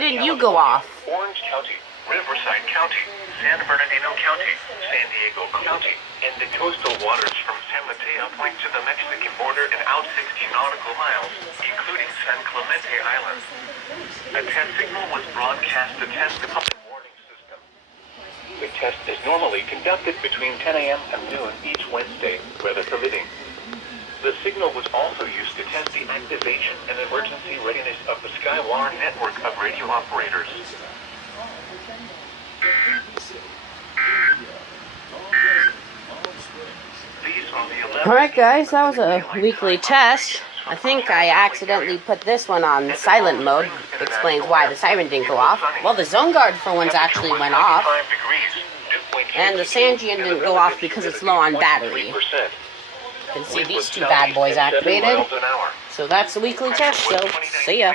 didn't you go off? Orange County, Riverside County, San Bernardino County, San Diego County, and the coastal waters from San Mateo Point to the Mexican border and out 60 nautical miles, including San Clemente Island. A test signal was broadcast to test the public warning system. The test is normally conducted between 10 a.m. and noon each Wednesday, weather permitting. The signal was also used to test the activation and emergency readiness of the Skywire network of radio operators. Alright guys, that was a weekly test. I think I accidentally put this one on silent mode. Explains why the siren didn't go off. Well, the zone guard for once actually went off. And the Sanjian didn't go off because it's low on battery. You can see these two bad boys activated. So that's the weekly test, so see ya.